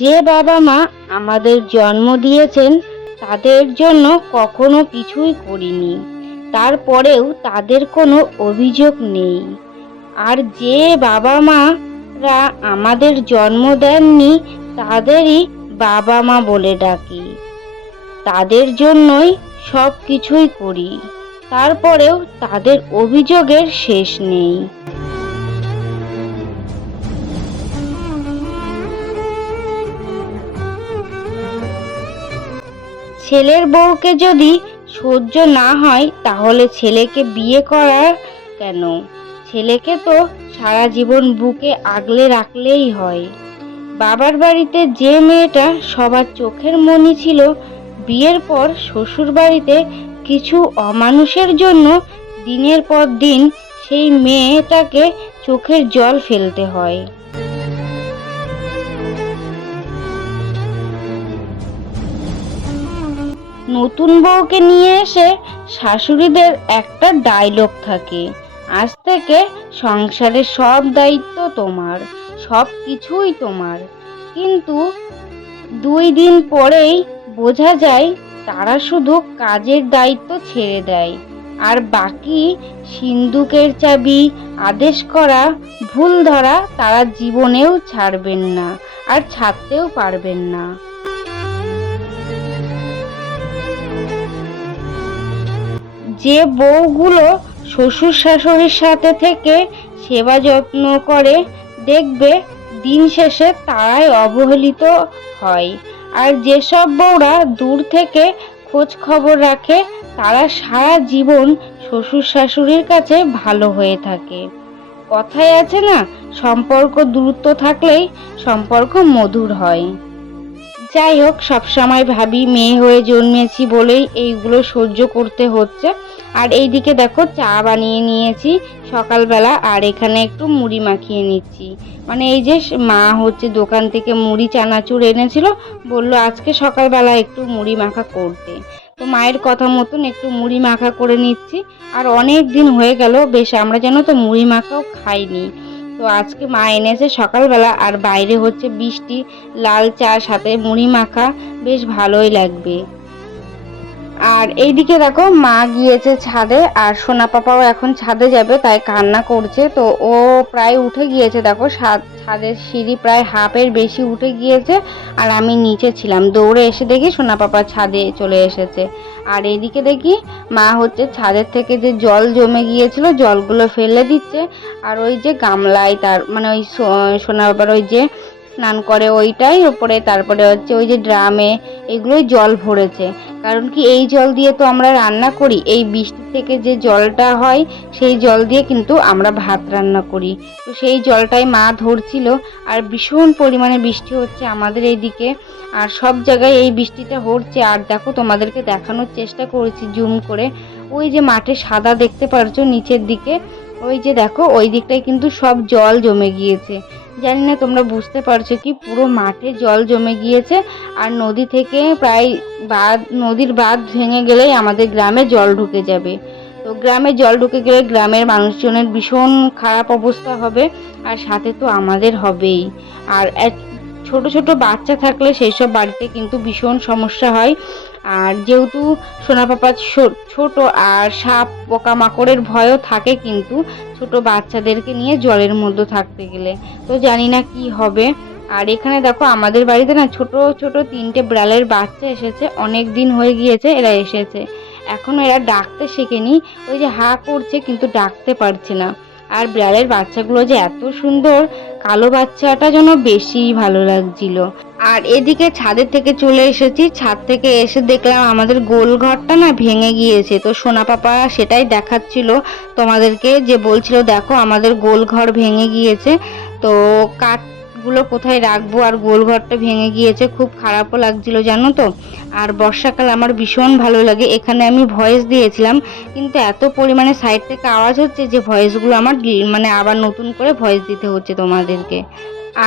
যে বাবা মা আমাদের জন্ম দিয়েছেন, তাদের জন্য কখনো কিছুই করিনি। তারপরেও তাদের কোনো অভিযোগ নেই। আর যে বাবা মারা আমাদের জন্ম দেননি, তাদেরই বাবা মা বলে ডাকি। তাদের জন্যই সব কিছুই করি। তারপরেও তাদের অভিযোগের শেষ নেই। ছেলের বউকে যদি সহ্য না হয়, তাহলে ছেলেকে বিয়ে করার কেন? ছেলেকে তো সারা জীবন বুকে আগলে রাখলেই হয়। বাবার বাড়িতে যে মেয়েটা সবার চোখের মনি ছিল, বিয়ের পর শ্বশুর বাড়িতে কিছু অমানুষের জন্য দিনের পর দিন সেই মেয়েটাকে চোখের জল ফেলতে হয়। নতুন বউকে নিয়ে এসে শাশুড়িদের একটা ডায়লগ থাকে। আজ থেকে সংসারের সব দায়িত্ব তোমার, সব কিছুই তোমার। কিন্তু দুই দিন পরেই বোঝা যায়, তারা শুধু কাজের দায়িত্ব ছেড়ে দেয়। আর বাকি সিন্দুকের চাবি, আদেশ করা, ভুল ধরা তারা জীবনেও ছাড়বেন না, আর ছাড়তেও পারবেন না। যে বউগুলো শ্বশুর শাশুড়ির সাথে থেকে সেবা যত্ন করে দেখবে দিন শেষে তারাই অবহেলিত হয়। আর যেসব বউরা দূর থেকে খোঁজ খবর রাখে, তারা সারা জীবন শ্বশুর শাশুড়ির কাছে ভালো হয়ে থাকে। কথায় আছে না, সম্পর্ক দূরত্ব থাকলেই সম্পর্ক মধুর হয়। যাই হোক সবসময় ভাবি মেয়ে হয়ে জন্মেছি বলেই এইগুলো সহ্য করতে হচ্ছে। আর এইদিকে দেখো, চা বানিয়ে নিয়েছি সকালবেলা, আর এখানে একটু মুড়ি মাখিয়ে নিচ্ছি। মানে এই যে মা হচ্ছে দোকান থেকে মুড়ি, চানাচুর এনেছিল, বলল আজকে সকালবেলা একটু মুড়ি মাখা করতে। তো মায়ের কথা মতন একটু মুড়ি মাখা করে নিচ্ছি। আর অনেক দিন হয়ে গেল, বেশ আমরা যেন তো মুড়ি মাখাও খাইনি। তো আজকে মা এনেছে সকালবেলা, আর বাইরে হচ্ছে বৃষ্টি, লাল চা, সাথে মুড়ি মাখা, বেশ ভালোই লাগবে। আর এইদিকে দেখো মা গিয়েছে ছাদে আর সোনা পাপাও এখন ছাদে যাবে, তাই কান্না করছে। তো ও প্রায় উঠে গিয়েছে, দেখো ছাদ- ছাদের সিঁড়ি প্রায় হাফের বেশি উঠে গিয়েছে আর আমি নিচে ছিলাম। দৌড়ে এসে দেখি সোনা পাপা ছাদে চলে এসেছে। আর এইদিকে দেখি মা হচ্ছে ছাদের থেকে যে জল জমে গিয়েছিল, জলগুলো ফেলে দিচ্ছে। আর ওই যে গামলায় তার মানে ওই সোনা বাবার ওই যে স্নান করে ওইটাই ওপরে তারপরে হচ্ছে ওই যে ড্রামে এগুলোই জল ভরেছে। কারণ কি এই জল দিয়ে তো আমরা রান্না করি, এই বৃষ্টি থেকে যে জলটা হয় সেই জল দিয়ে কিন্তু আমরা ভাত রান্না করি। তো সেই জলটাই মা ধরছিল, আর ভীষণ পরিমাণে বৃষ্টি হচ্ছে আমাদের এইদিকে। আর সব জায়গায় এই বৃষ্টিটা হচ্ছে, আর দেখো তোমাদেরকে দেখানোর চেষ্টা করেছি জুম করে। ওই যে মাঠে সাদা দেখতে পারছ নিচের দিকে ওই যে দেখো, ওই দিকটায় কিন্তু সব জল জমে গিয়েছে। জানি না তোমরা বুঝতে পারছ কি, পুরো মাঠে জল জমে গিয়েছে, আর নদী থেকে প্রায় বাঁধ, নদীর বাঁধ ভেঙে গেলেই আমাদের গ্রামে জল ঢুকে যাবে। তো গ্রামে জল ঢুকে গেলে গ্রামের মানুষজনের ভীষণ খারাপ অবস্থা হবে, আর সাথে তো আমাদের হবেই। আর ছোট ছোট বাচ্চা থাকলে সেই সব বাড়িতে কিন্তু ভীষণ সমস্যা হয়। আর যেহেতু সোনা পাপা ছোট আর সাপ পোকামাকড়ের ভয়ও থাকে কিন্তু ছোট বাচ্চাদেরকে নিয়ে জলের মধ্যে থাকতে গেলে। তো জানি না কি হবে। আর এখানে দেখো আমাদের বাড়িতে না ছোট ছোট তিনটে বিড়ালের বাচ্চা এসেছে। অনেক দিন হয়ে গিয়েছে এরা এসেছে। এখনও এরা ডাকতে শেখেনি। ওই যে হা করছে কিন্তু ডাকতে পারছে না। আর বিড়ালের বাচ্চাগুলো যে এত সুন্দর, কালো বাচ্চাটা যেন বেশি ভালো লাগছিল। আর এদিকে ছাদের থেকে চলে এসেছি, ছাদ থেকে এসে দেখলাম আমাদের গোল ঘরটা না ভেঙে গিয়েছে। তো সোনা পাপা সেটাই দেখাচ্ছিল তোমাদেরকে, যে বলছিল, দেখো, আমাদের গোল ঘর ভেঙে গিয়েছে। তো কাঠগুলো কোথায় রাখব আর গোল ঘরটা ভেঙে গিয়েছে, খুব খারাপও লাগছিল, জানো তো? আর বর্ষাকাল আমার ভীষণ ভালো লাগে, এখানে আমি ভয়েস দিয়েছিলাম, কিন্তু এত পরিমাণে সাইড থেকে আওয়াজ হচ্ছে যে ভয়েসগুলো আমার মানে আবার নতুন করে ভয়েস দিতে হচ্ছে তোমাদেরকে।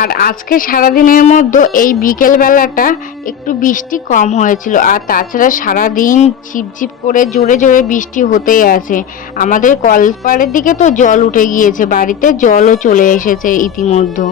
আর আজকে সারাদিনের মধ্যে এই বিকেল বেলাটা একটু বৃষ্টি কম হয়েছিল, আর তাছাড়া সারাদিন ঝিপঝিপ করে জোরে জোরে বৃষ্টি হতেই আছে। আমাদের কলপাড়ের দিকে তো জল উঠে গিয়েছে, বাড়িতে জলও চলে এসেছে ইতিমধ্যে।